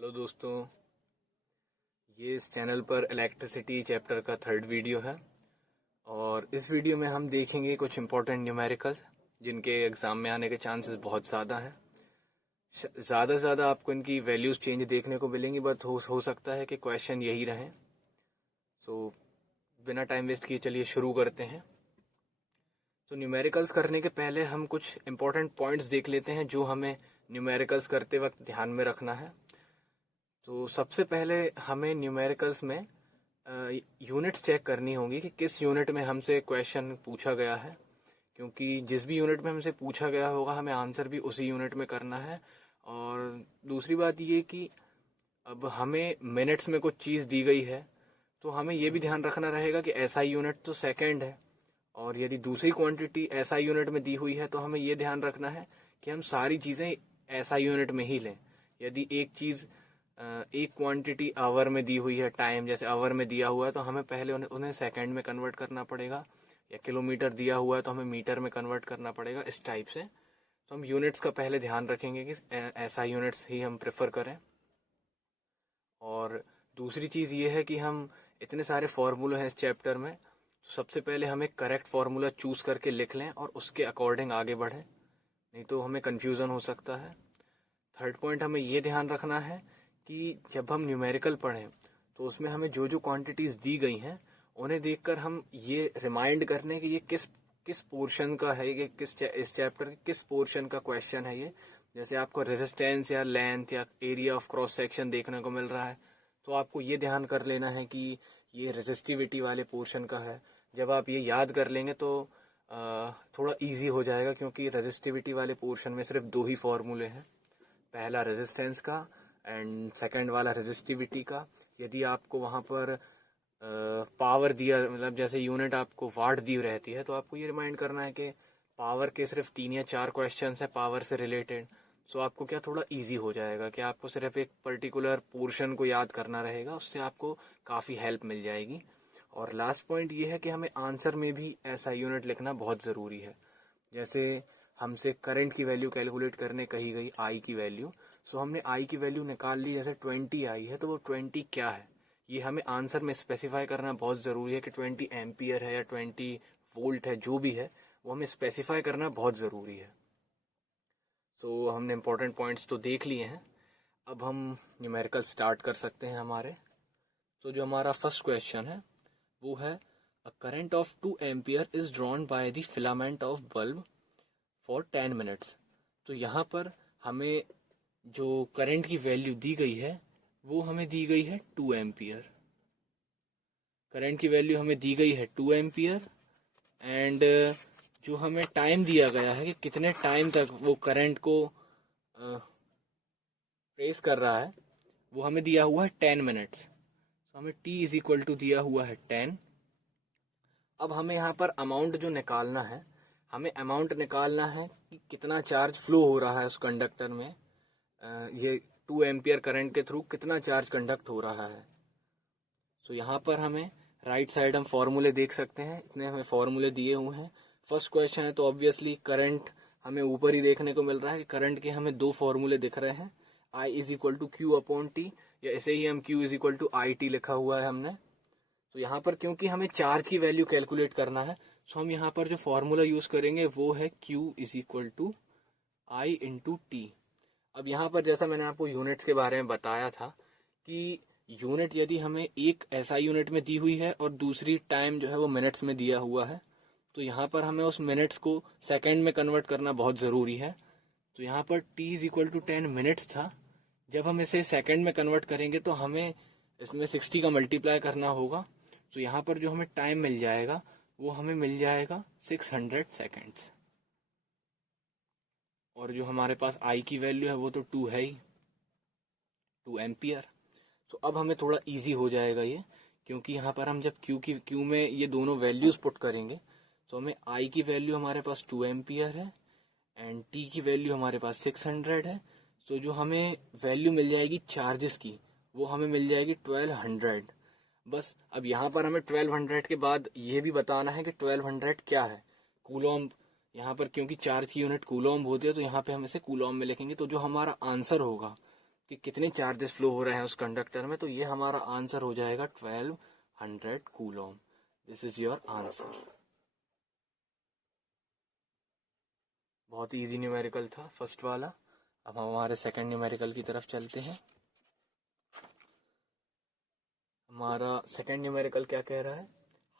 Hello दोस्तों, ये इस चैनल पर इलेक्ट्रिसिटी चैप्टर का 3rd वीडियो है और इस वीडियो में हम देखेंगे कुछ इंपॉर्टेंट न्यूमेरिकल्स जिनके एग्ज़ाम में आने के चांसेस बहुत ज़्यादा हैं। ज़्यादा से ज़्यादा आपको इनकी वैल्यूज़ चेंज देखने को मिलेंगी, बट हो सकता है कि क्वेश्चन यही रहें। सो बिना टाइम वेस्ट किए चलिए शुरू करते हैं। तो न्यूमेरिकल्स करने के पहले हम कुछ इंपॉर्टेंट पॉइंट्स देख लेते हैं जो हमें न्यूमेरिकल्स करते वक्त ध्यान में रखना है। तो सबसे पहले हमें न्यूमेरिकल्स में यूनिट्स चेक करनी होंगी कि किस यूनिट में हमसे क्वेश्चन पूछा गया है, क्योंकि जिस भी यूनिट में हमसे पूछा गया होगा हमें आंसर भी उसी यूनिट में करना है। और दूसरी बात ये कि अब हमें मिनट्स में कुछ चीज़ दी गई है तो हमें ये भी ध्यान रखना रहेगा कि एसआई यूनिट तो सेकेंड है, और यदि दूसरी क्वांटिटी एसआई यूनिट में दी हुई है तो हमें ये ध्यान रखना है कि हम सारी चीज़ें एसआई यूनिट में ही लें। यदि एक चीज़ एक क्वांटिटी आवर में दी हुई है, टाइम जैसे आवर में दिया हुआ है, तो हमें पहले उन्हें सेकंड में कन्वर्ट करना पड़ेगा, या किलोमीटर दिया हुआ है तो हमें मीटर में कन्वर्ट करना पड़ेगा, इस टाइप से। तो हम यूनिट्स का पहले ध्यान रखेंगे कि ऐसा यूनिट्स ही हम प्रेफर करें। और दूसरी चीज़ ये है कि हम इतने सारे फार्मूले हैं इस चैप्टर में, तो सबसे पहले हमें करेक्ट फार्मूला चूज़ करके लिख लें और उसके अकॉर्डिंग आगे बढ़ें, नहीं तो हमें कन्फ्यूज़न हो सकता है। 3rd पॉइंट हमें ये ध्यान रखना है कि जब हम न्यूमेरिकल पढ़ें तो उसमें हमें जो जो क्वांटिटीज़ दी गई हैं उन्हें देखकर हम ये रिमाइंड करने कि ये किस पोर्शन का है, ये इस चैप्टर के किस पोर्शन का क्वेश्चन है ये। जैसे आपको रेजिस्टेंस या लेंथ या एरिया ऑफ क्रॉस सेक्शन देखने को मिल रहा है, तो आपको ये ध्यान कर लेना है कि ये रेजिस्टिविटी वाले पोर्शन का है। जब आप ये याद कर लेंगे तो थोड़ा इजी हो जाएगा, क्योंकि रेजिस्टिविटी वाले पोर्शन में सिर्फ 2 ही फॉर्मूले हैं, पहला रेजिस्टेंस का एंड सेकंड वाला रेजिस्टिविटी का। यदि आपको वहाँ पर पावर दिया, मतलब जैसे यूनिट आपको वाट दी रहती है, तो आपको ये रिमाइंड करना है कि पावर के सिर्फ 3 या 4 क्वेश्चन है पावर से रिलेटेड। सो आपको क्या थोड़ा इजी हो जाएगा कि आपको सिर्फ एक पर्टिकुलर पोर्शन को याद करना रहेगा, उससे आपको काफ़ी हेल्प मिल जाएगी। और लास्ट पॉइंट ये है कि हमें आंसर में भी ऐसा यूनिट लिखना बहुत ज़रूरी है। जैसे हमसे करंट की वैल्यू कैलकुलेट करने कही गई, आई की वैल्यू, सो हमने आई की वैल्यू निकाल ली, जैसे 20 आई है तो वो 20 क्या है ये हमें आंसर में स्पेसिफाई करना बहुत ज़रूरी है कि 20 एम्पियर है या 20 वोल्ट है, जो भी है वो हमें स्पेसिफाई करना बहुत ज़रूरी है। सो हमने इंपॉर्टेंट पॉइंट्स तो देख लिए हैं, अब हम न्यूमेरिकल स्टार्ट कर सकते हैं हमारे। तो जो हमारा फर्स्ट क्वेश्चन है वो है अ current of 2 ampere is drawn by the filament of bulb for 10 minutes. तो यहाँ पर हमें जो करंट की वैल्यू दी गई है वो हमें दी गई है 2 एम्पियर। करंट की वैल्यू हमें दी गई है 2 एम्पियर एंड जो हमें टाइम दिया गया है कि कितने टाइम तक वो करंट को ट्रेस कर रहा है, वो हमें दिया हुआ है 10 मिनट्स। तो हमें t इज इक्वल टू दिया हुआ है 10। अब हमें यहाँ पर अमाउंट जो निकालना है, हमें अमाउंट निकालना है कि कितना चार्ज फ्लो हो रहा है उस कंडक्टर में, ये 2 एम्पियर करंट के थ्रू कितना चार्ज कंडक्ट हो रहा है। सो यहाँ पर हमें राइट साइड हम फॉर्मूले देख सकते हैं, इतने हमें फॉर्मूले दिए हुए हैं। फर्स्ट क्वेश्चन है तो ऑब्वियसली करंट हमें ऊपर ही देखने को मिल रहा है कि करंट के हमें 2 फॉर्मूले दिख रहे हैं, I is equal to Q upon T, या ऐसे ही हम Q is equal to I T लिखा हुआ है हमने। तो यहाँ पर क्योंकि हमें चार्ज की वैल्यू कैलकुलेट करना है, सो हम यहाँ पर जो फॉर्मूला यूज करेंगे वो है Q is equal to I into T. अब यहाँ पर जैसा मैंने आपको यूनिट्स के बारे में बताया था कि यूनिट यदि हमें एक ऐसा यूनिट में दी हुई है और दूसरी टाइम जो है वो मिनट्स में दिया हुआ है, तो यहाँ पर हमें उस मिनट्स को सेकंड में कन्वर्ट करना बहुत ज़रूरी है। तो यहाँ पर t is equal to 10 minutes था, जब हम इसे सेकंड में कन्वर्ट करेंगे तो हमें इसमें 60 का मल्टीप्लाई करना होगा। तो यहाँ पर जो हमें टाइम मिल जाएगा वो हमें मिल जाएगा 600 सेकेंड्स, और जो हमारे पास आई की वैल्यू है वो तो 2 है ही, 2 एम्पियर। तो अब हमें थोड़ा इजी हो जाएगा ये, क्योंकि यहाँ पर हम जब क्यू में ये दोनों वैल्यूज पुट करेंगे तो हमें आई की वैल्यू हमारे पास 2 एम्पियर है एंड टी की वैल्यू हमारे पास 600 है। तो जो हमें वैल्यू मिल जाएगी चार्जेस की वो हमें मिल जाएगी 1200। बस अब यहाँ पर हमें 1200 के बाद ये भी बताना है कि 1200 क्या है, कूलॉम्ब। यहाँ पर क्योंकि चार्ज की यूनिट कूलॉम्ब होती है तो यहाँ पे हम इसे कूलॉम्ब में लिखेंगे। तो जो हमारा आंसर होगा कि कितने चार्जेस फ्लो हो रहे हैं उस कंडक्टर में, तो ये हमारा आंसर हो जाएगा 1200 coulomb. This is your answer. बहुत ही इजी न्यूमेरिकल था फर्स्ट वाला। अब हम हमारे सेकंड न्यूमेरिकल की तरफ चलते हैं। हमारा सेकंड न्यूमेरिकल क्या कह रहा है?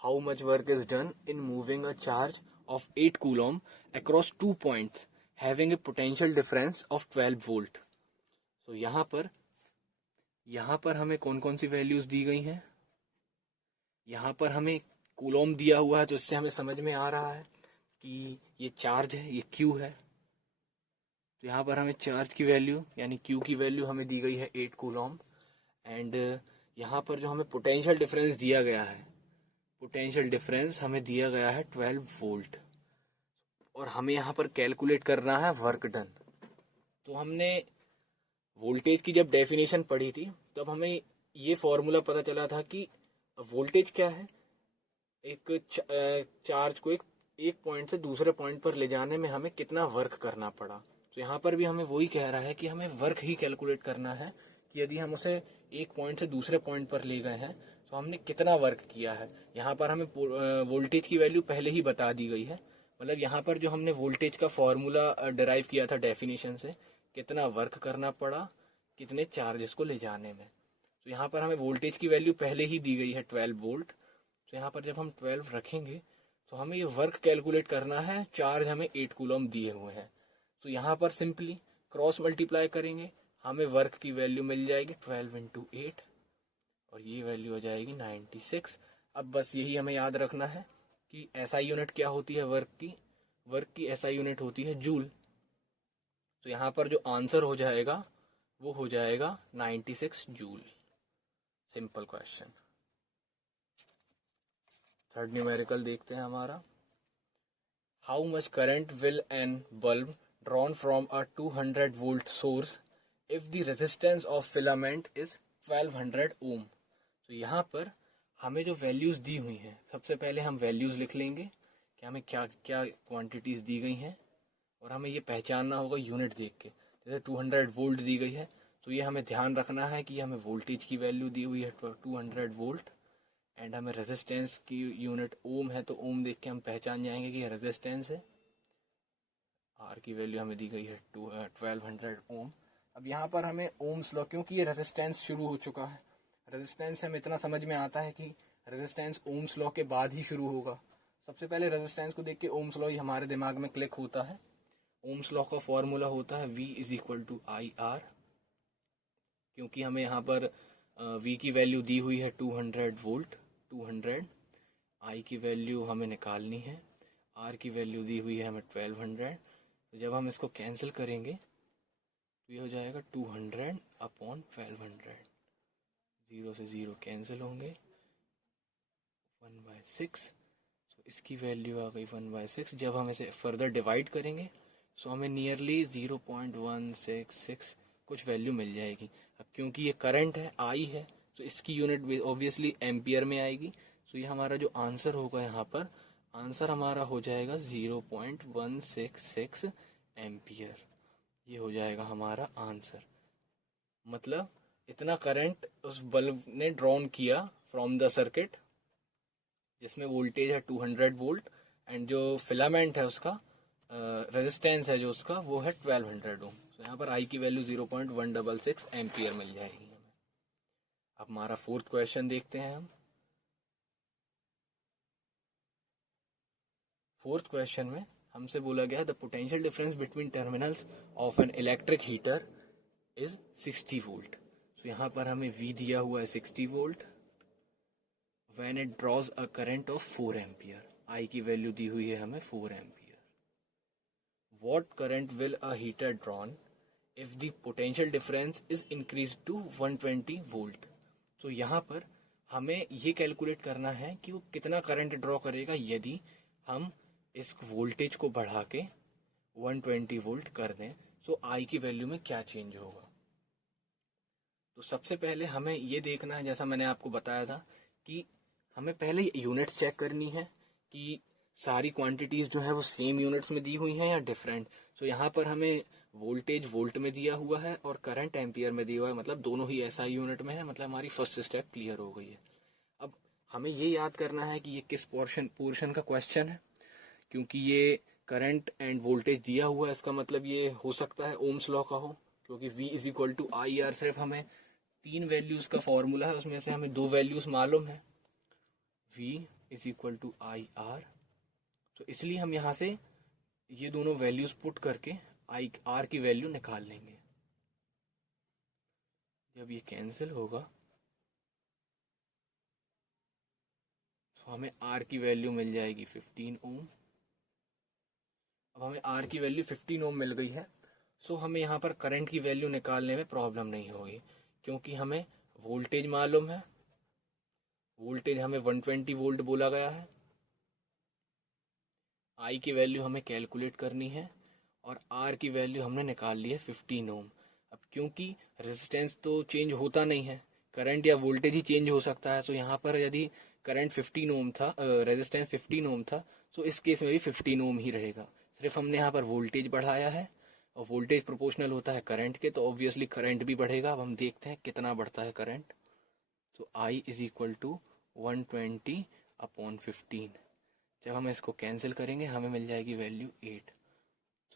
How much work is done in moving a charge of 8 coulomb across 2 points having a potential difference of 12 volt. तो यहाँ पर हमें कौन कौन सी वैल्यूज दी गई हैं? यहाँ पर हमें कूलम दिया हुआ है, तो इससे हमें समझ में आ रहा है कि ये चार्ज है, ये क्यू है। तो यहाँ पर हमें चार्ज की वैल्यू यानी क्यू की वैल्यू हमें दी गई है 8 कूलम। एंड यहाँ पर जो हमें पोटेंशियल डिफरेंस दिया गया है, पोटेंशियल डिफरेंस हमें दिया गया है 12 वोल्ट। और हमें यहाँ पर कैलकुलेट करना है वर्क डन। तो हमने वोल्टेज की जब डेफिनेशन पढ़ी थी तब हमें ये फॉर्मूला पता चला था कि वोल्टेज क्या है, एक चार्ज को एक पॉइंट से दूसरे पॉइंट पर ले जाने में हमें कितना वर्क करना पड़ा। तो यहाँ पर भी हमें वही कह रहा है कि हमें वर्क ही कैलकुलेट करना है कि यदि हम उसे एक पॉइंट से दूसरे पॉइंट पर ले गए हैं तो हमने कितना वर्क किया है। यहाँ पर हमें वोल्टेज की वैल्यू पहले ही बता दी गई है, मतलब यहाँ पर जो हमने वोल्टेज का फॉर्मूला डिराइव किया था डेफिनेशन से, कितना वर्क करना पड़ा कितने चार्जेस को ले जाने में। तो यहाँ पर हमें वोल्टेज की वैल्यू पहले ही दी गई है 12 वोल्ट। तो यहाँ पर जब हम 12 रखेंगे तो हमें ये वर्क कैलकुलेट करना है। चार्ज हमें 8 कूलम दिए हुए हैं, तो यहाँ पर सिंपली क्रॉस मल्टीप्लाई करेंगे, हमें वर्क की वैल्यू मिल जाएगी 12 इंटू 8 और ये वैल्यू हो जाएगी 96। अब बस यही हमें याद रखना है कि एसआई यूनिट क्या होती है वर्क की एसआई यूनिट होती है जूल। तो यहाँ पर जो आंसर हो जाएगा वो हो जाएगा 96 joule. Simple question. Third numerical देखते हैं हमारा। How much current will an bulb drawn from a 200 volt source if the resistance of filament is 1200 ओम। तो यहाँ पर हमें जो वैल्यूज दी हुई हैं, सबसे पहले हम वैल्यूज लिख लेंगे कि हमें क्या क्या क्वांटिटीज दी गई हैं और हमें ये पहचानना होगा यूनिट देख के। जैसे 200 वोल्ट दी गई है तो ये हमें ध्यान रखना है कि हमें वोल्टेज की वैल्यू दी हुई है 200 वोल्ट एंड हमें रेजिस्टेंस की यूनिट ओम है, तो ओम देख के हम पहचान जाएंगे कि ये रेजिस्टेंस है। आर की वैल्यू हमें दी गई है 1200 ओम। अब यहाँ पर हमें ओम्स लॉ, क्योंकि ये रेजिस्टेंस शुरू हो चुका है, रेजिस्टेंस हमें इतना समझ में आता है कि रेजिस्टेंस ओम्स लॉ के बाद ही शुरू होगा। सबसे पहले रेजिस्टेंस को देख के ओम्स लॉ ही हमारे दिमाग में क्लिक होता है। ओम्स लॉ का फॉर्मूला होता है V is equal to I R. क्योंकि हमें यहाँ पर V की वैल्यू दी हुई है 200 वोल्ट, 200, I की वैल्यू हमें निकालनी है, R की वैल्यू दी हुई है हमें 1200। तो जब हम इसको कैंसिल करेंगे तो ये हो जाएगा 200 अपॉन 1200। 0 से 0 कैंसिल होंगे, 1/6। तो इसकी वैल्यू आ गई 1/6। जब हम इसे फर्दर डिवाइड करेंगे तो हमें नियरली 0.166 कुछ वैल्यू मिल जाएगी। अब क्योंकि ये करंट है, आई है, तो इसकी यूनिट ऑब्वियसली एम्पियर में आएगी। तो ये हमारा जो आंसर होगा, यहाँ पर आंसर हमारा हो जाएगा 0.166 एम्पियर। ये हो जाएगा हमारा आंसर। मतलब इतना करंट उस बल्ब ने ड्रॉन किया फ्रॉम द सर्किट, जिसमें वोल्टेज है 200 वोल्ट एंड जो फिलामेंट है उसका रेजिस्टेंस है जो उसका वो है 1200 ओम। तो यहाँ पर आई की वैल्यू 0.166 एम्पियर मिल जाएगी हमें। अब हमारा फोर्थ क्वेश्चन देखते हैं हम। फोर्थ क्वेश्चन में हमसे बोला गया the potential difference between terminals of an electric heater is 60 volt. तो यहाँ पर हमें V दिया हुआ है 60 volt when it draws a current of 4 ampere। I की वैल्यू दी हुई है हमें 4 ampere। What current will a heater drawn if the potential difference is increased to 120 volt। तो यहाँ पर हमें ये कैलकुलेट करना है कि वो कितना करंट ड्रॉ करेगा यदि हम इस वोल्टेज को बढ़ा के 120 वोल्ट कर दें। तो I की वैल्यू में क्या चेंज होगा। तो सबसे पहले हमें ये देखना है, जैसा मैंने आपको बताया था, कि हमें पहले यूनिट्स चेक करनी है कि सारी क्वांटिटीज़ जो है वो सेम यूनिट्स में दी हुई हैं या डिफरेंट। तो यहाँ पर हमें वोल्टेज वोल्ट में दिया हुआ है और करंट एम्पियर में दिया हुआ है, मतलब दोनों ही एसआई यूनिट में है, मतलब हमारी फर्स्ट स्टेप क्लियर हो गई है। अब हमें ये याद करना है कि ये किस पोर्शन का क्वेश्चन है, क्योंकि ये करंट एंड वोल्टेज दिया हुआ है, इसका मतलब ये हो सकता है ओम्स लॉ का हो, क्योंकि V is equal to I R. सिर्फ हमें 3 वैल्यूज का फॉर्मूला है, उसमें से हमें 2 वैल्यूज मालूम है, V is equal to I R. तो इसलिए हम यहाँ से ये दोनों वैल्यूज पुट करके आई आर की वैल्यू निकाल लेंगे। जब ये कैंसिल होगा तो हमें आर की वैल्यू मिल जाएगी 15 ओम। अब हमें आर की वैल्यू 15 ओम मिल गई है, सो हमें यहाँ पर करंट की वैल्यू निकालने में प्रॉब्लम नहीं होगी, क्योंकि हमें वोल्टेज मालूम है। वोल्टेज हमें 120 वोल्ट बोला गया है। आई की वैल्यू हमें कैलकुलेट करनी है और आर की वैल्यू हमने निकाल ली है 15 ओम। अब क्योंकि रेजिस्टेंस तो चेंज होता नहीं है, करंट या वोल्टेज ही चेंज हो सकता है, तो यहाँ पर यदि करंट 15 ओम था, रेजिस्टेंस 15 ओम था, तो इस केस में भी 15 ओम ही रहेगा। सिर्फ हमने यहाँ पर वोल्टेज बढ़ाया है, और वोल्टेज प्रोपोर्शनल होता है करंट के, तो ऑब्वियसली करंट भी बढ़ेगा। अब हम देखते हैं कितना बढ़ता है करंट। तो आई इज इक्वल टू 120/15। जब हम इसको कैंसिल करेंगे हमें मिल जाएगी वैल्यू 8।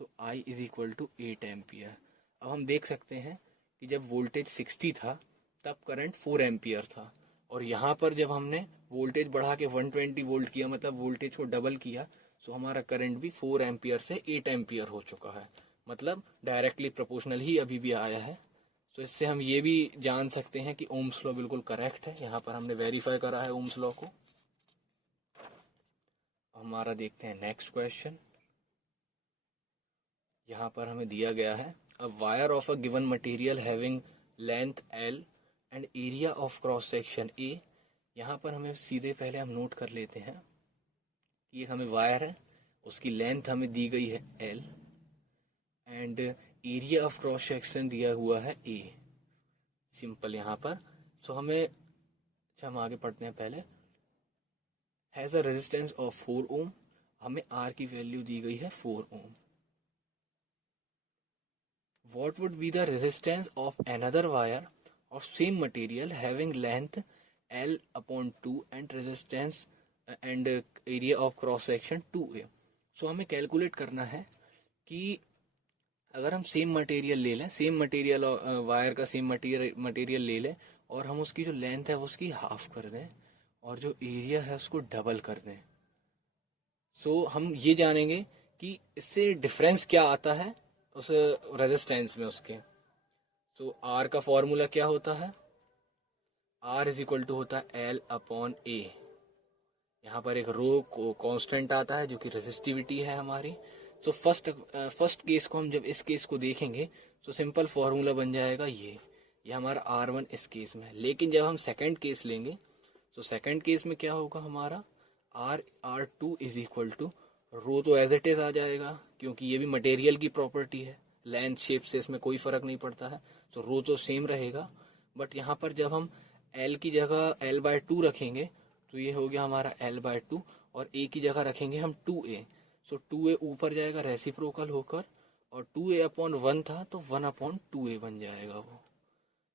तो आई इज इक्वल टू 8 एम्पियर। अब हम देख सकते हैं कि जब वोल्टेज 60 था तब करंट 4 एम्पियर था, और यहाँ पर जब हमने वोल्टेज बढ़ा के 120 वोल्ट किया, मतलब वोल्टेज को डबल किया, तो हमारा करंट भी 4 एम्पियर से 8 एम्पियर हो चुका है, मतलब डायरेक्टली प्रोपोर्शनल ही अभी भी आया है। तो इससे हम ये भी जान सकते हैं कि ओम्स लॉ बिल्कुल करेक्ट है। यहाँ पर हमने वेरीफाई करा है ओम्स लॉ को। हमारा देखते हैं नेक्स्ट क्वेश्चन। यहाँ पर हमें दिया गया है a wire of a given material having length L and area of cross section A। यहाँ पर हमें सीधे पहले हम नोट कर लेते हैं कि एक हमें वायर है, उसकी लेंथ हमें दी गई है L and area of cross section दिया हुआ है A। सिंपल यहाँ पर। सो हमें, अच्छा हम आगे पढ़ते हैं पहले। हैज़ अ रेजिस्टेंस ऑफ 4 ओम, हमें R की वैल्यू दी गई है 4 ओम। What would be the resistance of another wire of same material having length L/2 and resistance and area of cross section 2A। सो हमें कैलकुलेट करना है कि अगर हम सेम मटेरियल ले लें, सेम मटेरियल वायर का सेम मटेरियल ले लें, और हम उसकी जो लेंथ है वो उसकी हाफ कर दें और जो एरिया है उसको डबल कर दें, सो हम ये जानेंगे कि इससे डिफरेंस क्या आता है उस रेजिस्टेंस में उसके। सो आर का फॉर्मूला क्या होता है, आर इज इक्वल टू होता है L/A। यहाँ पर एक रो को कांस्टेंट आता है जो कि रेजिस्टिविटी है हमारी। तो फर्स्ट केस को हम जब इस केस को देखेंगे तो सिंपल फॉर्मूला बन जाएगा ये हमारा R1 इस केस में है। लेकिन जब हम सेकंड केस लेंगे तो सेकंड केस में क्या होगा, हमारा R2 इज इक्वल टू रो तो एज इट इज आ जाएगा, क्योंकि ये भी मटेरियल की प्रॉपर्टी है, लेंथ शेप से इसमें कोई फर्क नहीं पड़ता है, तो रो तो सेम रहेगा। बट यहाँ पर जब हम L की जगह L/2 रखेंगे तो ये हो गया हमारा L/2, और A की जगह रखेंगे हम 2A। सो 2A ऊपर जाएगा रेसिप्रोकल होकर, और 2A/1 था तो 1/2A बन जाएगा वो।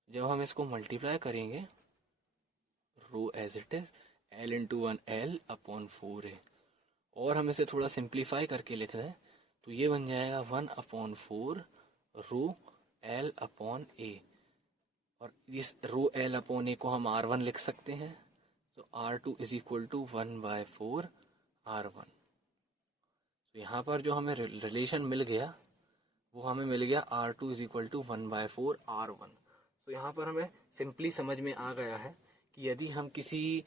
जब हम इसको मल्टीप्लाई करेंगे rho as it is L into 1 L/4A, और हम इसे थोड़ा सिंप्लीफाई करके लिख रहे हैं तो ये बन जाएगा 1/4 रो L/A, और इस रो L/A को हम R1 लिख सकते हैं। तो R2 is equal to 1/4 R1। तो यहाँ पर जो हमें रिलेशन मिल गया वो हमें मिल गया R2 is equal to 1/4 R1। तो यहाँ पर हमें सिंपली समझ में आ गया है कि यदि हम किसी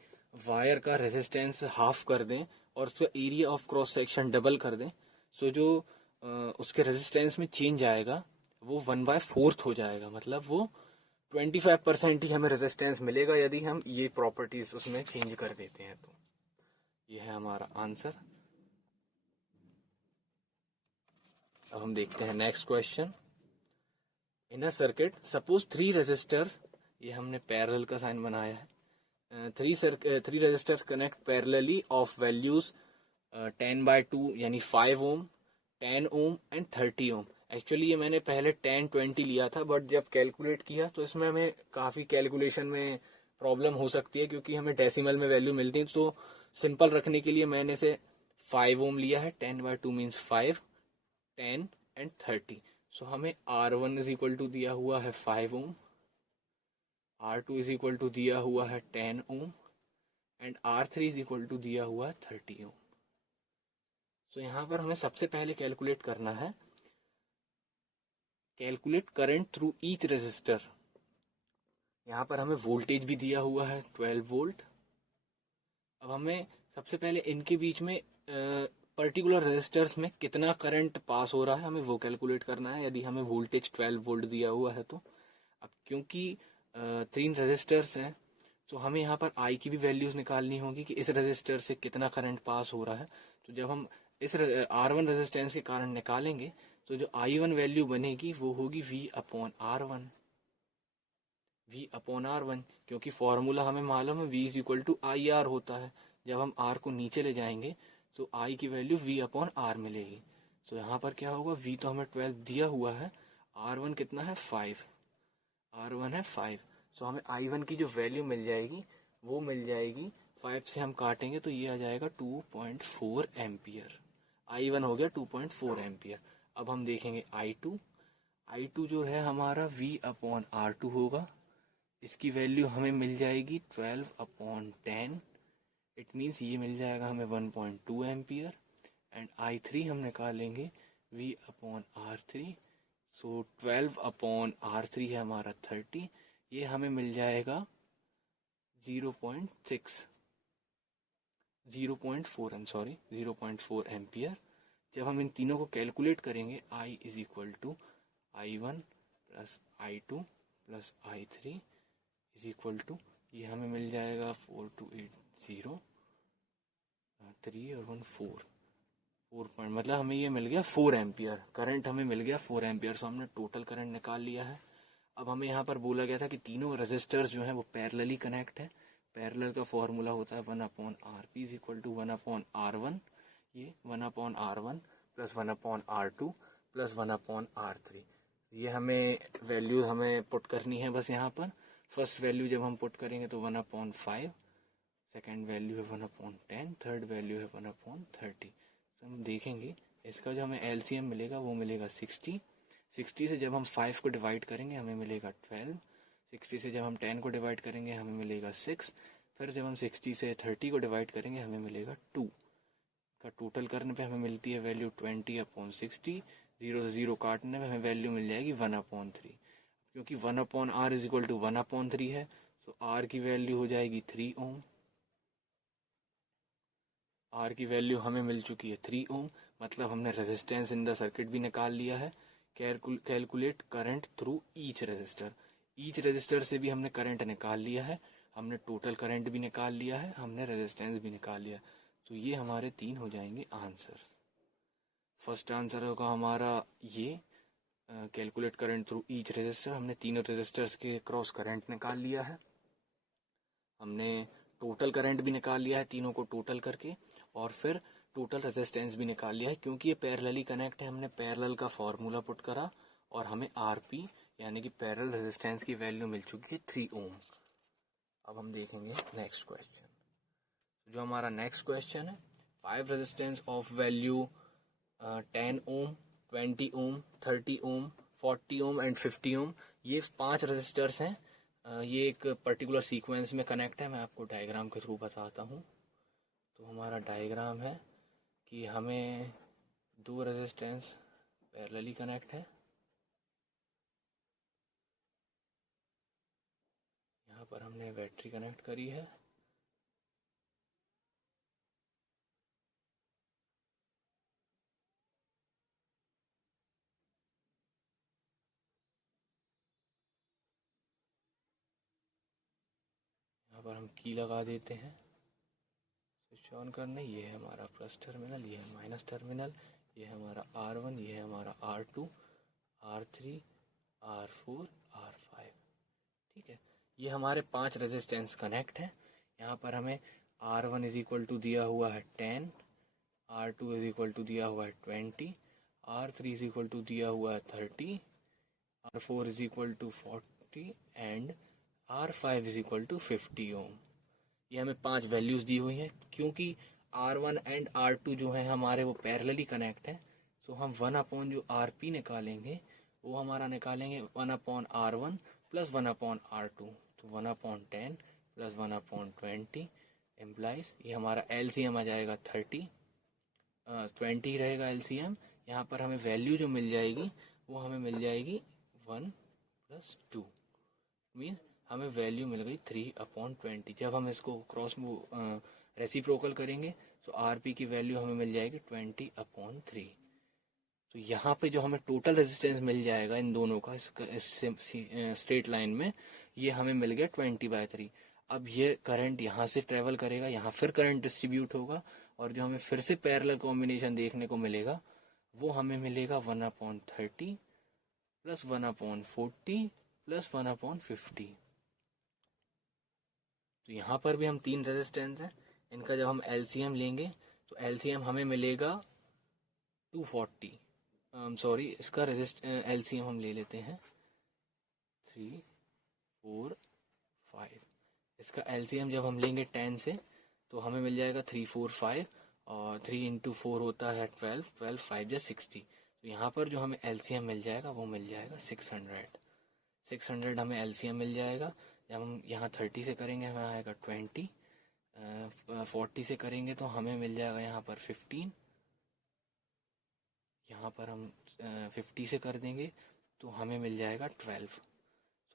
वायर का रेजिस्टेंस हाफ कर दें और उसका area of cross section double कर दें, सो जो उसके रेजिस्टेंस में चेंज आएगा वो 1/4 हो जाएगा, मतलब वो 25% ही हमें रेजिस्टेंस मिलेगा यदि हम ये प्रॉपर्टीज उसमें चेंज कर देते हैं। तो ये है हमारा आंसर। अब हम देखते हैं next question. In a circuit suppose 3 resistors, ये हमने पैरेलल का साइन बनाया है, 3 resistors connect parallelly of values 10/2 यानी 5 ओम, 10 ओम एंड 30 ओम एक्चुअली ये मैंने पहले 10-20 लिया था, बट जब कैलकुलेट किया तो इसमें हमें काफ़ी कैलकुलेशन में प्रॉब्लम हो सकती है, क्योंकि हमें डेसिमल में वैल्यू मिलती है। तो सिंपल रखने के लिए मैंने से 5 ओम लिया है। 10/2 मीन्स 5, 10 एंड 30। सो हमें R1 इज इक्वल टू दिया हुआ है 5 ओम, R2 इज इक्वल टू दिया हुआ है 10 ohm and R3 is equal to दिया हुआ है 30 ओम। सो यहाँ पर हमें सबसे पहले कैलकुलेट करना है, calculate current through each resistor. यहाँ पर हमें वोल्टेज भी दिया हुआ है 12 वोल्ट। अब हमें सबसे पहले इनके बीच में पर्टिकुलर रेजिस्टर्स में कितना करंट पास हो रहा है, हमें वो कैलकुलेट करना है, यदि हमें वोल्टेज 12 वोल्ट दिया हुआ है तो। अब क्योंकि 3 रेजिस्टर्स हैं, तो हमें यहाँ पर आई की भी वैल्यूज निकालनी होगी कि इस रेजिस्टर से कितना करंट पास हो रहा है। तो जब हम इस R1 रेजिस्टेंस के कारण निकालेंगे, तो जो I1 वैल्यू बनेगी वो होगी V/R1। V/R1, क्योंकि फॉर्मूला हमें मालूम है V is equal to IR होता है। जब हम R को नीचे ले जाएंगे तो I की वैल्यू V/R मिलेगी। तो यहाँ पर क्या होगा, V तो हमें 12 दिया हुआ है, R1 कितना है 5, R1 है 5। सो हमें I1 की जो वैल्यू मिल जाएगी वो मिल जाएगी 5 से हम काटेंगे तो ये आ जाएगा 2.4 एम्पियर। I1 हो गया 2.4 एम्पियर। अब हम देखेंगे I2 जो है हमारा V/R2 होगा। इसकी वैल्यू हमें मिल जाएगी 12/10। इट मीन्स ये मिल जाएगा हमें 1.2 एम्पियर। एंड I3 हम निकालेंगे V/R3। सो 12/R3 है हमारा 30, ये हमें मिल जाएगा 0.4 एम्पियर। जब हम इन तीनों को कैलकुलेट करेंगे, I is equal to I1 plus I2 plus I3 is equal to, ये हमें मिल जाएगा 4280, 3 और 1 4 पॉइंट, मतलब हमें ये मिल गया 4 एम्पियर करंट, हमें मिल गया 4 एम्पियर। सो हमने टोटल करंट निकाल लिया है। अब हमें यहाँ पर बोला गया था कि तीनों रेजिस्टर्स जो हैं वो पैरेलली कनेक्ट है। पैरेलल का फॉर्मूला होता है 1/RP is equal to 1/R1। ये 1/R1 plus 1/R2 plus 1/R3। ये हमें वैल्यू हमें पुट करनी है बस यहाँ पर। फर्स्ट वैल्यू जब हम पुट करेंगे तो 1/5, सेकेंड वैल्यू है 1/10, थर्ड वैल्यू है 1/30। तो हम देखेंगे इसका जो हमें LCM मिलेगा वो मिलेगा 60। 60 से जब हम 5 को डिवाइड करेंगे हमें मिलेगा 12। 60 से जब हम 10 को डिवाइड करेंगे हमें मिलेगा 6। फिर जब हम 60 से 30 को डिवाइड करेंगे हमें मिलेगा 2। का टोटल करने पे हमें मिलती है वैल्यू 20/60। 0 से 0 काटने में हमें वैल्यू मिल जाएगी 1/3। क्योंकि 1/R इज इक्वल टू 1/3 है, सो R की वैल्यू हो जाएगी 3 ओम। R की वैल्यू हमें मिल चुकी है 3 ओम, मतलब हमने रेजिस्टेंस इन द सर्किट भी निकाल लिया है। Calculate current through each resistor. Each resistor से भी हमने करंट निकाल लिया है, हमने टोटल करंट भी निकाल लिया है, हमने रेजिस्टेंस भी निकाल लिया। तो ये हमारे 3 हो जाएंगे आंसर। फर्स्ट आंसर होगा हमारा ये, calculate current through each resistor. हमने तीनों रेजिस्टर्स के क्रॉस करंट निकाल लिया है, हमने टोटल करंट भी निकाल लिया है तीनों को टोटल करके, और फिर टोटल रेजिस्टेंस भी निकाल लिया है। क्योंकि ये पैरेलली कनेक्ट है, हमने पैरेलल का फॉर्मूला पुट करा और हमें RP यानी कि पैरेलल रेजिस्टेंस की वैल्यू मिल चुकी है 3 ओम। अब हम देखेंगे नेक्स्ट क्वेश्चन। जो हमारा नेक्स्ट क्वेश्चन है, 5 resistance of value 10 ohm, 20 ohm, 30 ohm, 40 ohm and 50 ohm. ये 5 रेजिस्टर्स हैं। ये एक पर्टिकुलर सीक्वेंस में कनेक्ट है। मैं आपको डायग्राम के थ्रू बताता हूँ। तो हमारा डायग्राम है कि हमें 2 रेजिस्टेंस पैरेलली कनेक्ट है। यहाँ पर हमने बैटरी कनेक्ट करी है। यहाँ पर हम की लगा देते हैं स्विच ऑन करने। ये है हमारा प्लस टर्मिनल, ये है माइनस टर्मिनल, ये है हमारा R1, ये है हमारा R2, R3, R4, R5। ठीक है, ये हमारे 5 रेजिस्टेंस कनेक्ट हैं। यहाँ पर हमें R1 इज इक्वल टू दिया हुआ है 10, R2 इज इक्वल टू दिया हुआ है 20, R3 इज इक्वल टू दिया हुआ है 30, R4 is equal to 40 and R5 is equal to 50 ohm. ये हमें 5 वैल्यूज दी हुई हैं। क्योंकि R1 एंड R2 जो है हमारे वो पैरेलली कनेक्ट है, सो हम 1 अपॉन जो RP निकालेंगे वो हमारा निकालेंगे 1 upon R1 plus 1 upon R2, तो 1 अपॉन 10 प्लस 1 अपॉन 20 एम्प्लाइज ये हमारा LCM आ जाएगा 30, 20 रहेगा LCM। यहाँ पर हमें वैल्यू जो मिल जाएगी वो हमें मिल जाएगी 1 प्लस 2, मीन्स हमें वैल्यू मिल गई 3 अपॉन 20। जब हम इसको क्रॉस रेसिप्रोकल करेंगे तो RP की वैल्यू हमें मिल जाएगी 20 अपॉन 3। तो यहाँ पे जो हमें टोटल रेजिस्टेंस मिल जाएगा इन दोनों का स्ट्रेट लाइन में, ये हमें मिल गया 20/3। अब ये करंट यहाँ से ट्रेवल करेगा, यहाँ फिर करंट डिस्ट्रीब्यूट होगा, और जो हमें फिर से पैरेलल कॉम्बिनेशन देखने को मिलेगा वो हमें मिलेगा 1/30 प्लस 1/40 प्लस 1/50। तो यहाँ पर भी हम 3 रेजिस्टेंस हैं, इनका जब हम LCM लेंगे तो LCM हमें मिलेगा 240। सॉरी, इसका LCM हम ले लेते हैं 3, 4, 5। इसका LCM जब हम लेंगे 10 से तो हमें मिल जाएगा 3, 4, 5, और 3 इंटू 4 होता है 12, 12, 5 या 60। तो यहाँ पर जो हमें LCM मिल जाएगा वो मिल जाएगा 600 हमें LCM मिल जाएगा। जब हम यहाँ 30 से करेंगे हमें आएगा 20, 40 से करेंगे तो हमें मिल जाएगा यहाँ पर 15, यहाँ पर हम 50 से कर देंगे तो हमें मिल जाएगा 12।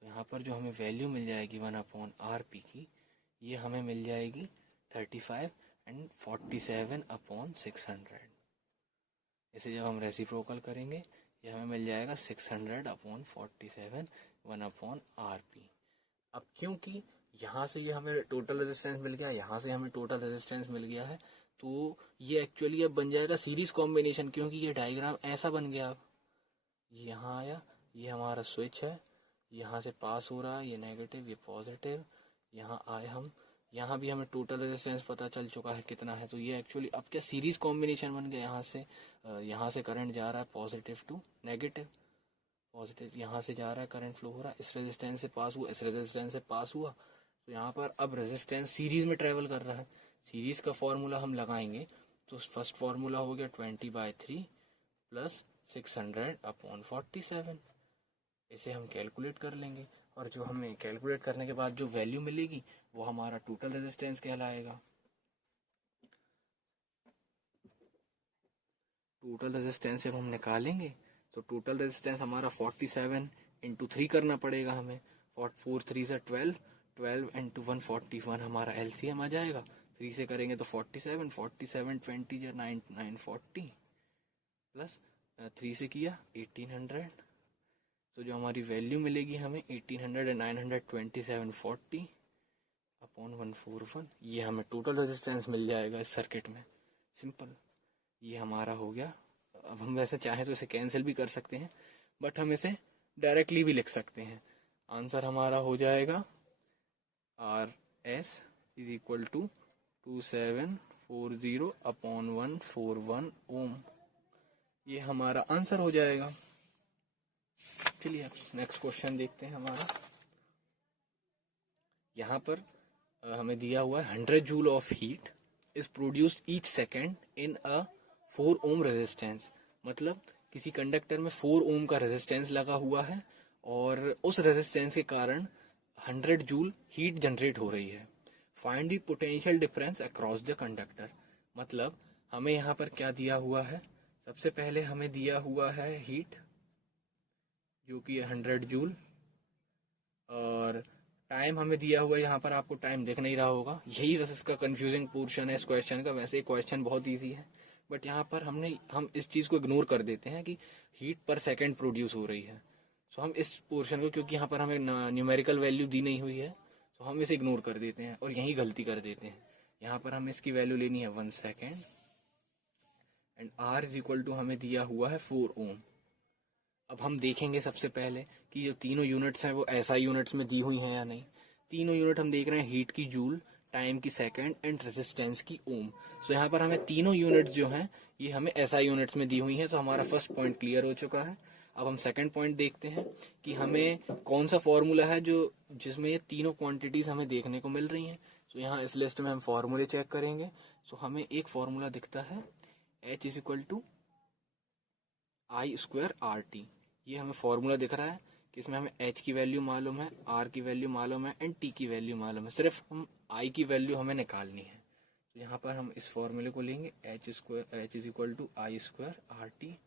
तो यहाँ पर जो हमें वैल्यू मिल जाएगी 1/RP की, ये हमें मिल जाएगी 35 एंड 47 अपॉन 600। इसे जब हम रेसिप्रोकल करेंगे ये हमें मिल जाएगा 600 अपॉन 47 1/RP। अब क्योंकि यहाँ से ये हमें टोटल रेजिस्टेंस मिल गया, यहाँ से हमें टोटल रेजिस्टेंस मिल गया है, तो ये एक्चुअली अब बन जाएगा सीरीज कॉम्बिनेशन। क्योंकि ये डायग्राम ऐसा बन गया, अब ये यहाँ आया, ये हमारा स्विच है, यहाँ से पास हो रहा है, ये नेगेटिव ये पॉजिटिव, यहाँ आए हम, यहाँ भी हमें टोटल रेजिस्टेंस पता चल चुका है कितना है। तो ये एक्चुअली अब क्या सीरीज कॉम्बिनेशन बन गया। यहाँ से करंट जा रहा है पॉजिटिव टू नेगेटिव, पॉजिटिव यहाँ से जा रहा है, करंट फ्लो हो रहा है, इस रेजिस्टेंस से पास हुआ, इस रेजिस्टेंस से पास हुआ, तो यहाँ पर अब रेजिस्टेंस सीरीज में ट्रेवल कर रहा है। सीरीज का फॉर्मूला हम लगाएंगे तो फर्स्ट फॉर्मूला हो गया 20/3 प्लस 600 अपॉन 47। इसे हम कैलकुलेट कर लेंगे, और जो हमें कैलकुलेट करने के बाद जो वैल्यू मिलेगी वो हमारा टोटल रेजिस्टेंस कहलाएगा। टोटल रेजिस्टेंस जब हम निकालेंगे तो टोटल रेजिस्टेंस हमारा 47 इंटू 3 करना पड़ेगा हमें। 4 3 से 12, 12 इंटू 141 हमारा LCM आ जाएगा। 3 से करेंगे तो 47, 47 20 या 9 940 प्लस 3 से किया 1800। तो जो हमारी वैल्यू मिलेगी हमें 1800 एंड 927 अपॉन 141, ये हमें टोटल रेजिस्टेंस मिल जाएगा इस सर्किट में। सिंपल, ये हमारा हो गया। अब हम वैसे चाहें तो इसे कैंसिल भी कर सकते हैं, बट हम इसे डायरेक्टली भी लिख सकते हैं। आंसर हमारा हो जाएगा RS is equal to 2740 upon 141 ohm. ये हमारा आंसर हो जाएगा। चलिए अब नेक्स्ट क्वेश्चन देखते हैं हमारा। यहाँ पर हमें दिया हुआ है 100 joule of heat is produced each second in a 4 ohm resistance. मतलब किसी कंडक्टर में 4 ओम का रेजिस्टेंस लगा हुआ है और उस रेजिस्टेंस के कारण 100 जूल हीट जनरेट हो रही है। Find the potential difference across the conductor. मतलब हमें यहाँ पर क्या दिया हुआ है, सबसे पहले हमें दिया हुआ है हीट जो कि 100 जूल, और टाइम हमें दिया हुआ है, यहाँ पर आपको टाइम दिख नहीं रहा होगा, यही बस इसका कंफ्यूजिंग पोर्शन है इस क्वेश्चन का। वैसे क्वेश्चन बहुत इजी है, बट यहाँ पर हम इस चीज़ को इग्नोर कर देते हैं कि हीट पर सेकंड प्रोड्यूस हो रही है। सो हम इस पोर्शन को, क्योंकि यहाँ पर हमें न्यूमेरिकल वैल्यू दी नहीं हुई है, तो हम इसे इग्नोर कर देते हैं और यही गलती कर देते हैं। यहाँ पर हमें इसकी वैल्यू लेनी है 1 second, and R is equal to हमें दिया हुआ है 4 ओम। अब हम देखेंगे सबसे पहले कि जो तीनों यूनिट्स हैं वो SI यूनिट्स में दी हुई हैं या नहीं। तीनों यूनिट हम देख रहे हैं हीट की जूल, टाइम की सेकंड एंड रेजिस्टेंस की ओम। सो यहाँ पर हमें तीनों यूनिट्स जो हैं ये हमें एसआई यूनिट्स में दी हुई हैं। तो हमारा फर्स्ट पॉइंट क्लियर हो चुका है। अब हम सेकंड पॉइंट देखते हैं कि हमें कौन सा फॉर्मूला है जो जिसमें ये तीनों क्वांटिटीज हमें देखने को मिल रही हैं। तो यहाँ इस लिस्ट में हम फॉर्मूले चेक करेंगे। सो हमें एक फॉर्मूला दिखता है H is equal to I square R T. ये हमें फॉर्मूला दिख रहा है कि इसमें हमें H की वैल्यू मालूम है, R की वैल्यू मालूम है एंड T की वैल्यू मालूम है। सिर्फ हम I की वैल्यू हमें निकालनी है। तो यहाँ पर हम इस फॉर्मूले को लेंगे H is equal to I square R T.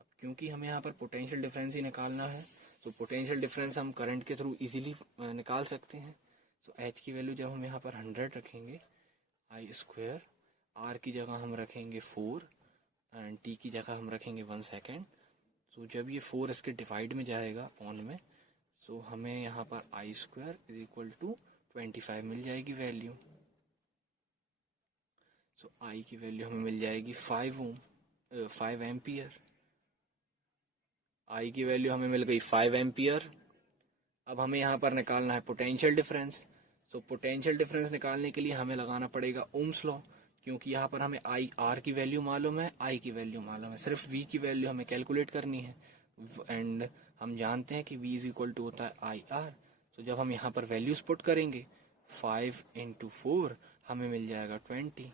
अब क्योंकि हमें यहाँ पर पोटेंशियल डिफरेंस ही निकालना है तो पोटेंशियल डिफरेंस हम करंट के थ्रू इजीली निकाल सकते हैं। तो H की वैल्यू जब हम यहाँ पर 100 रखेंगे, आई स्क्वायर, R की जगह हम रखेंगे 4 एंड T की जगह हम रखेंगे 1 सेकेंड। तो जब ये 4 इसके डिवाइड में जाएगा ऑन में, सो हमें यहाँ पर आई स्क्वायर इज इक्वल टू 25 मिल जाएगी वैल्यू। सो आई की वैल्यू हमें मिल जाएगी 5 एम्पियर। आई की वैल्यू हमें मिल गई 5 एम्पियर। अब हमें यहाँ पर निकालना है potential difference. So potential difference निकालने के लिए हमें लगाना पड़ेगा ओम्स लॉ, क्योंकि यहाँ पर हमें आई आर की वैल्यू मालूम है, आई की वैल्यू मालूम है, सिर्फ वी की वैल्यू हमें कैलकुलेट करनी है। एंड हम जानते हैं कि वी इज इक्वल टू होता है आई आर। तो जब हम यहाँ पर वैल्यूज पुट करेंगे 5 इंटू 4 हमें मिल जाएगा 20,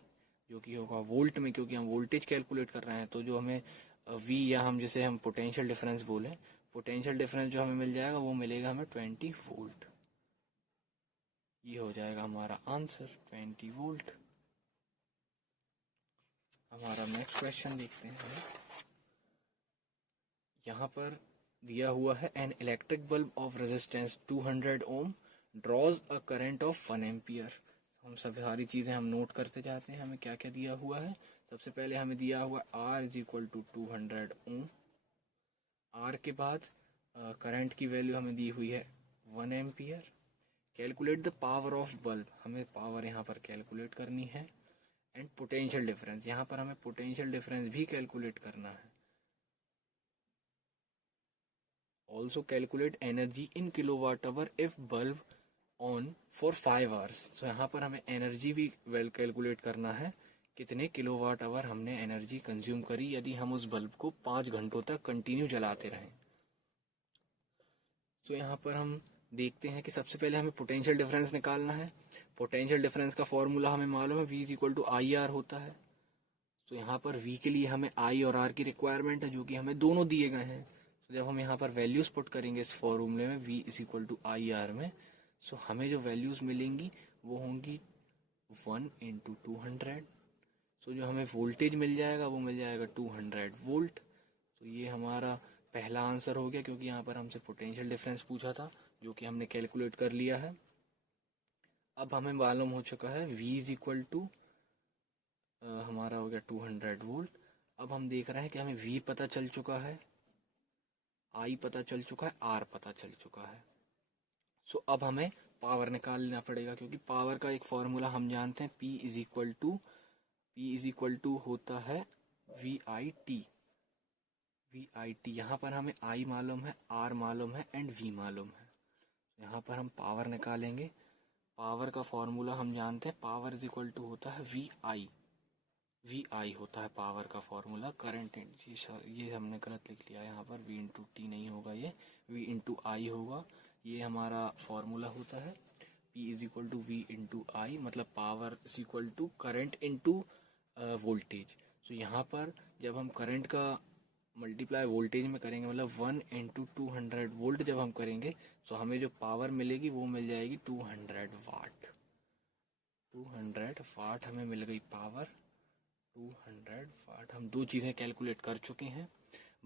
जो कि होगा वोल्ट में, क्योंकि हम वोल्टेज कैलकुलेट कर रहे हैं। तो जो हमें वी या हम जिसे हम पोटेंशियल डिफरेंस बोले, पोटेंशियल डिफरेंस जो हमें मिल जाएगा वो मिलेगा हमें 20 वोल्ट। ये हो जाएगा हमारा आंसर 20 वोल्ट। हमारा नेक्स्ट क्वेश्चन देखते हैं। यहाँ पर दिया हुआ है an electric bulb of resistance 200 ohm draws a current of 1 ampere. हम सब सारी चीज़ें हम नोट करते जाते हैं हमें क्या क्या दिया हुआ है। सबसे पहले हमें दिया हुआ R is equal to 200 ohm. R के बाद करंट की वैल्यू हमें दी हुई है 1 ampere. Calculate the power of bulb, हमें पावर यहाँ पर कैलकुलेट करनी है। एंड पोटेंशियल डिफरेंस, यहाँ पर हमें पोटेंशियल डिफरेंस भी कैलकुलेट करना है। Also calculate energy in kilowatt hour if bulb on for 5 hours. तो यहाँ पर हमें एनर्जी भी वेल कैलकुलेट करना है, कितने किलोवाट आवर हमने एनर्जी कंज्यूम करी यदि हम उस बल्ब को 5 घंटों तक कंटिन्यू जलाते रहें। तो यहाँ पर हम देखते हैं कि सबसे पहले हमें पोटेंशियल डिफरेंस निकालना है। पोटेंशियल डिफरेंस का फॉर्मूला हमें मालूम है, V is equal to I R होता है। तो यहाँ पर V के लिए हमें I और R की रिक्वायरमेंट है, जो कि हमें दोनों दिए गए हैं। तो जब हम यहाँ पर वैल्यूज पुट करेंगे इस फॉर्मूले में V is equal to I R में, सो हमें जो वैल्यूज मिलेंगी वो होंगी 1 इंटू 200। सो जो हमें वोल्टेज मिल जाएगा वो मिल जाएगा 200 वोल्ट। तो ये हमारा पहला आंसर हो गया, क्योंकि यहाँ पर हमसे पोटेंशियल डिफरेंस पूछा था जो कि हमने कैलकुलेट कर लिया है। अब हमें मालूम हो चुका है V इज इक्वल टू हमारा हो गया 200 वोल्ट। अब हम देख रहे हैं कि हमें V पता चल चुका है, I पता चल चुका है, R पता चल चुका है। सो अब हमें पावर निकालना पड़ेगा, क्योंकि पावर का एक फॉर्मूला हम जानते हैं, P इज इक्वल टू होता है VIT। यहाँ पर हमें I मालूम है, R मालूम है एंड V मालूम है। यहाँ पर हम पावर निकालेंगे। पावर का फॉर्मूला हम जानते हैं, पावर इज इक्वल टू होता है VI होता है पावर का फॉर्मूला। करंट, ये हमने गलत लिख लिया, यहाँ पर V इंटू टी नहीं होगा, ये V इंटू आई होगा। ये हमारा फॉर्मूला होता है P is equal to V into I, मतलब power is equal to current into voltage. So यहाँ पर जब हम करंट का मल्टीप्लाई वोल्टेज में करेंगे, मतलब 1 इंटू 200 वोल्ट जब हम करेंगे, तो हमें जो पावर मिलेगी वो मिल जाएगी 200 वाट। 200 वाट हमें मिल गई पावर। 200 वाट, हम दो चीज़ें कैलकुलेट कर चुके हैं,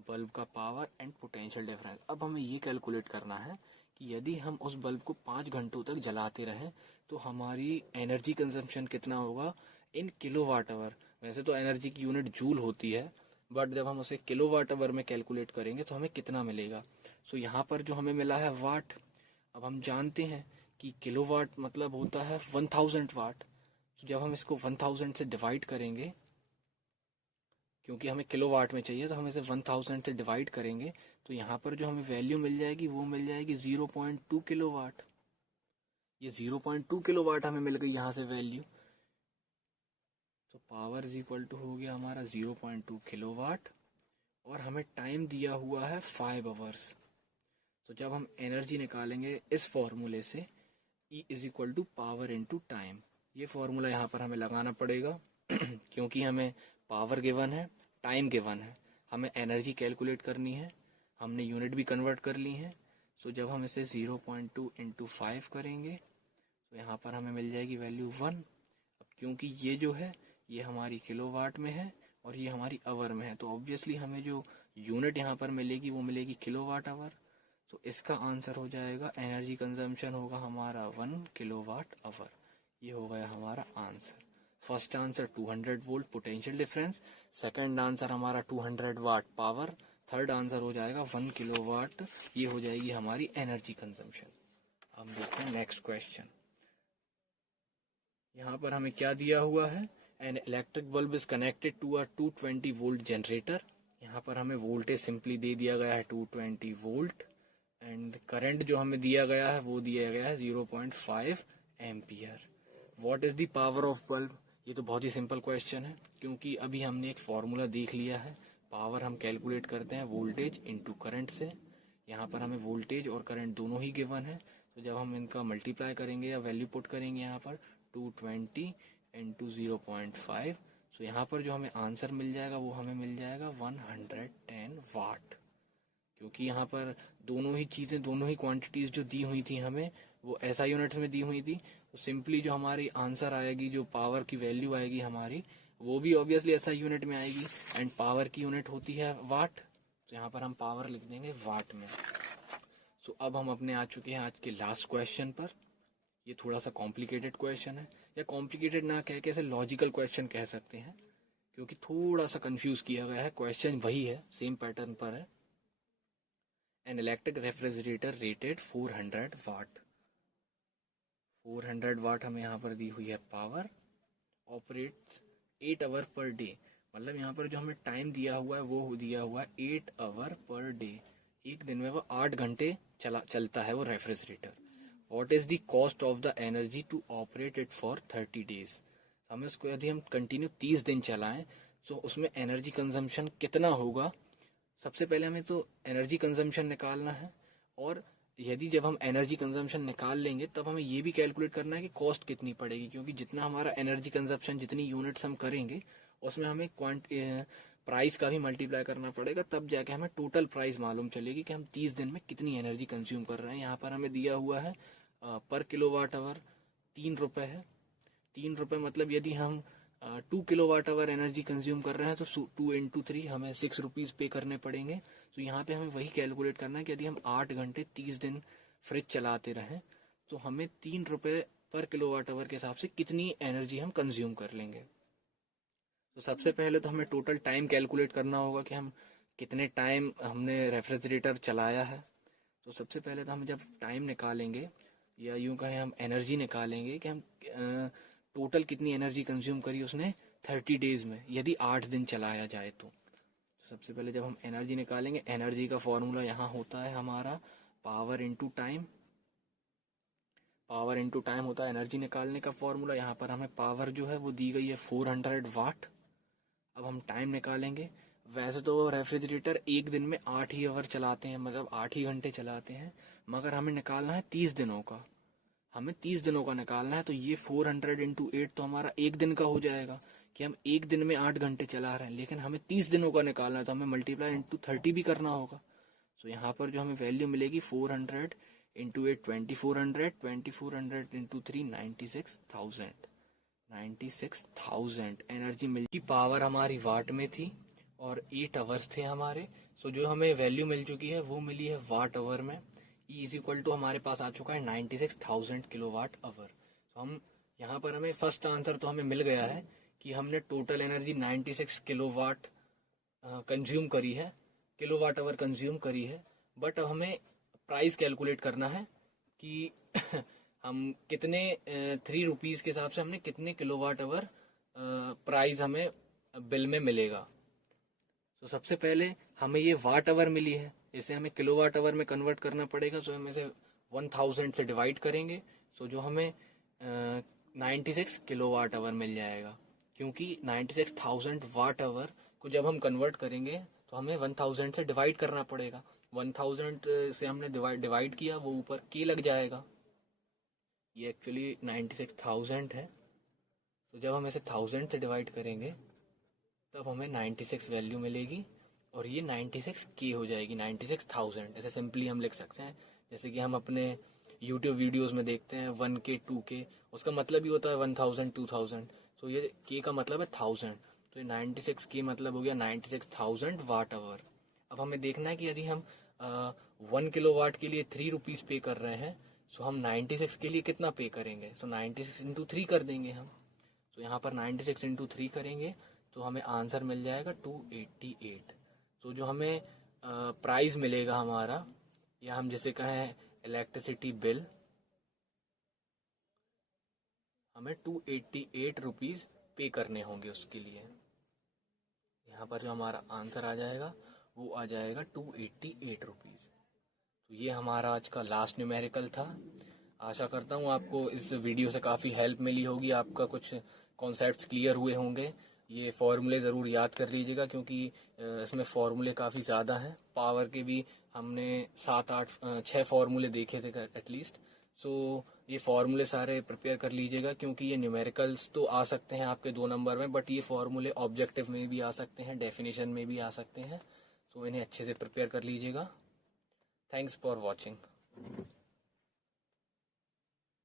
बल्ब का पावर एंड पोटेंशियल डिफरेंस। अब हमें ये कैलकुलेट करना है कि यदि हम उस बल्ब को 5 घंटों तक जलाते रहें तो हमारी एनर्जी कंजम्पशन कितना होगा इन किलोवाट आवर। वैसे तो एनर्जी की यूनिट जूल होती है, बट जब हम उसे किलोवाट आवर में कैलकुलेट करेंगे तो हमें कितना मिलेगा। सो यहाँ पर जो हमें मिला है वाट। अब हम जानते हैं कि किलोवाट मतलब होता है 1000 वाट। तो जब हम इसको 1000 से डिवाइड करेंगे, क्योंकि हमें किलोवाट में चाहिए तो हम इसे 1000 से डिवाइड करेंगे, तो यहाँ पर जो हमें वैल्यू मिल जाएगी वो मिल जाएगी 0.2 किलोवाट। ये 0.2 किलोवाट हमें मिल गई यहाँ से वैल्यू। तो पावर इज इक्वल टू हो गया हमारा 0.2 किलोवाट और हमें टाइम दिया हुआ है 5 आवर्स। तो जब हम एनर्जी निकालेंगे इस फॉर्मूले से E is equal to power into time, ये फॉर्मूला यहाँ पर हमें लगाना पड़ेगा क्योंकि हमें पावर गिवन है, टाइम गिवन है, हमें एनर्जी कैलकुलेट करनी है, हमने यूनिट भी कन्वर्ट कर ली है। सो जब हम इसे 0.2 इंटू 5 करेंगे तो यहाँ पर हमें मिल जाएगी वैल्यू 1। अब क्योंकि ये जो है ये हमारी किलोवाट में है और ये हमारी आवर में है, तो ऑब्वियसली हमें जो यूनिट यहाँ पर मिलेगी वो मिलेगी किलोवाट आवर। तो इसका आंसर हो जाएगा, एनर्जी कंजम्पशन होगा हमारा 1 किलोवाट आवर। ये हो गया हमारा answer. First answer 200 volt potential difference, second answer हमारा 200 वाट पावर, थर्ड आंसर हो जाएगा 1 किलोवाट। ये हो जाएगी हमारी एनर्जी कंजम्पशन। हम देखते हैं नेक्स्ट क्वेश्चन। यहाँ पर हमें क्या दिया हुआ है, an electric bulb is connected to a 220 volt generator. यहाँ पर हमें वोल्टेज सिंपली दे दिया गया है 220 वोल्ट एंड करंट जो हमें दिया गया है वो दिया गया है 0.5 ampere. What is the power of bulb? ये तो बहुत ही सिंपल क्वेश्चन है क्योंकि अभी हमने एक फॉर्मूला देख लिया है। पावर हम कैलकुलेट करते हैं वोल्टेज इनटू करंट से। यहाँ पर हमें वोल्टेज और करंट दोनों ही गिवन है, तो जब हम इनका मल्टीप्लाई करेंगे या वैल्यू पुट करेंगे यहाँ पर 220 इंटू 0.5, तो यहाँ पर जो हमें आंसर मिल जाएगा वो हमें मिल जाएगा 110 वाट। क्योंकि यहाँ पर दोनों ही चीज़ें, दोनों ही क्वांटिटीज़ जो दी हुई थी हमें वो ऐसा यूनिट्स में दी हुई थी, तो सिंपली जो हमारी आंसर आएगी, जो पावर की वैल्यू आएगी हमारी, वो भी ऑब्वियसली ऐसा यूनिट में आएगी एंड पावर की यूनिट होती है वाट, तो यहाँ पर हम पावर लिख देंगे वाट में। सो अब हम अपने आ चुके हैं आज के लास्ट क्वेश्चन पर। ये थोड़ा सा कॉम्प्लिकेटेड क्वेश्चन है, या कॉम्प्लिकेटेड ना कह के इसे लॉजिकल क्वेश्चन कह सकते हैं क्योंकि थोड़ा सा कंफ्यूज किया गया है। क्वेश्चन वही है, सेम पैटर्न पर है। An electric refrigerator rated 400 watt. 400 watt हमें यहाँ पर दी हुई है power, operates 8 hour per day. मतलब यहाँ पर जो हमें टाइम दिया हुआ है वो दिया हुआ है 8 आवर पर डे। एक दिन में वो 8 घंटे चलता है वो refrigerator. What is the cost of the energy to operate it for 30 days? हमें इसको यदि हम कंटिन्यू 30 दिन चलाएं तो उसमें एनर्जी कंजम्पशन कितना होगा। सबसे पहले हमें तो एनर्जी कंजम्पशन निकालना है, और यदि जब हम एनर्जी कंजम्पशन निकाल लेंगे तब हमें ये भी कैलकुलेट करना है कि कॉस्ट कितनी पड़ेगी, क्योंकि जितना हमारा एनर्जी कंजम्पशन, जितनी यूनिट्स हम करेंगे उसमें हमें प्राइस का भी मल्टीप्लाई करना पड़ेगा, तब जाके हमें टोटल प्राइस मालूम चलेगी कि हम 30 दिन में कितनी एनर्जी कंज्यूम कर रहे हैं। यहाँ पर हमें दिया हुआ है पर किलोवाट आवर 3 रुपये है। 3 रुपये मतलब यदि हम 2 किलोवाट आवर एनर्जी कंज्यूम कर रहे हैं तो 2 इंटू 3 हमें 6 रुपीज़ पे करने पड़ेंगे। तो यहाँ पे हमें वही कैलकुलेट करना है कि यदि हम 8 घंटे 30 दिन फ्रिज चलाते रहें तो हमें 3 रुपये पर किलोवाट आवर के हिसाब से कितनी एनर्जी हम कंज्यूम कर लेंगे। तो सबसे पहले तो हमें टोटल टाइम कैलकुलेट करना होगा कि हम कितने टाइम हमने रेफ्रिजरेटर चलाया है। तो सबसे पहले तो हम जब टाइम निकालेंगे, या यूँ कहें हम एनर्जी निकालेंगे कि हम टोटल कितनी एनर्जी कंज्यूम करी उसने 30 डेज में, यदि 8 दिन चलाया जाए तो। सबसे पहले जब हम एनर्जी निकालेंगे, एनर्जी का फॉर्मूला यहाँ होता है हमारा power into time. Power into time होता है एनर्जी निकालने का फॉर्मूला। यहाँ पर हमें पावर जो है वो दी गई है 400 वाट। अब हम टाइम निकालेंगे। वैसे तो रेफ्रिजरेटर एक दिन में 8 ही आवर चलाते हैं, मतलब 8 ही घंटे चलाते हैं, मगर हमें निकालना है 30 दिनों का। हमें 30 दिनों का निकालना है, तो ये 400 इंटू 8 तो हमारा एक दिन का हो जाएगा कि हम एक दिन में 8 घंटे चला रहे हैं, लेकिन हमें 30 दिनों का निकालना है तो हमें मल्टीप्लाई इंटू 30 भी करना होगा। तो यहाँ पर जो हमें वैल्यू मिलेगी 400 इंटू 8 2400, 2400 इंटू 3 96,000 एनर्जी मिली। पावर हमारी वाट में थी और 8 आवर्स थे हमारे। सो जो हमें वैल्यू मिल चुकी है वो मिली है वाट आवर में। E इज इक्वल टू हमारे पास आ चुका है 96,000 किलोवाट आवर। तो हम यहाँ पर हमें फर्स्ट आंसर तो हमें मिल गया है कि हमने टोटल एनर्जी 96 किलोवाट कंज्यूम करी है, किलोवाट आवर कंज्यूम करी है। बट अब हमें प्राइस कैलकुलेट करना है कि हम कितने 3 रुपीज़ के हिसाब से हमने कितने किलोवाट आवर प्राइस हमें बिल में मिलेगा। तो सबसे पहले हमें ये वाट आवर मिली है, इसे हमें किलोवाट आवर में कन्वर्ट करना पड़ेगा। सो हम इसे 1000 से डिवाइड करेंगे, सो जो हमें 96 किलोवाट आवर मिल जाएगा, क्योंकि 96,000 वाट आवर को जब हम कन्वर्ट करेंगे तो हमें 1000 से डिवाइड करना पड़ेगा। 1000 से हमने डिवाइड किया, वो ऊपर के लग जाएगा। ये एक्चुअली 96,000 है, तो जब हम इसे 1000 से डिवाइड करेंगे तब हमें 96 वैल्यू मिलेगी, और ये 96 के हो जाएगी, 96,000 ऐसे सिंपली हम लिख सकते हैं। जैसे कि हम अपने यूट्यूब वीडियोस में देखते हैं 1K 2K, उसका मतलब ही होता है 1000 2000, तो ये के का मतलब है 1000, तो ये 96 के मतलब हो गया 96,000 वाट आवर। अब हमें देखना है कि यदि हम 1 किलोवाट के लिए 3 रुपीज़ पे कर रहे हैं, सो हम 96 के लिए कितना पे करेंगे, सो 96 इंटू 3 कर देंगे हम। तो यहाँ पर 96 इंटू 3 करेंगे तो हमें आंसर मिल जाएगा 288। तो जो हमें प्राइस मिलेगा हमारा, या हम जैसे कहें इलेक्ट्रिसिटी बिल, हमें 288 रुपीज़ पे करने होंगे उसके लिए। यहाँ पर जो हमारा आंसर आ जाएगा वो आ जाएगा 288 रुपीज़। तो ये हमारा आज का लास्ट न्यूमेरिकल था। आशा करता हूँ आपको इस वीडियो से काफ़ी हेल्प मिली होगी, आपका कुछ कॉन्सेप्ट्स क्लियर हुए होंगे। ये फॉर्मूले ज़रूर याद कर लीजिएगा, क्योंकि इसमें फॉर्मूले काफ़ी ज़्यादा हैं। पावर के भी हमने 6 फॉर्मूले देखे थे एटलीस्ट। सो ये फॉर्मूले सारे प्रिपेयर कर लीजिएगा, क्योंकि ये न्यूमेरिकल्स तो आ सकते हैं आपके 2 नंबर में, बट ये फॉर्मूले ऑब्जेक्टिव में भी आ सकते हैं, डेफिनेशन में भी आ सकते हैं। सो इन्हें अच्छे से प्रिपेयर कर लीजिएगा। Thanks for watching.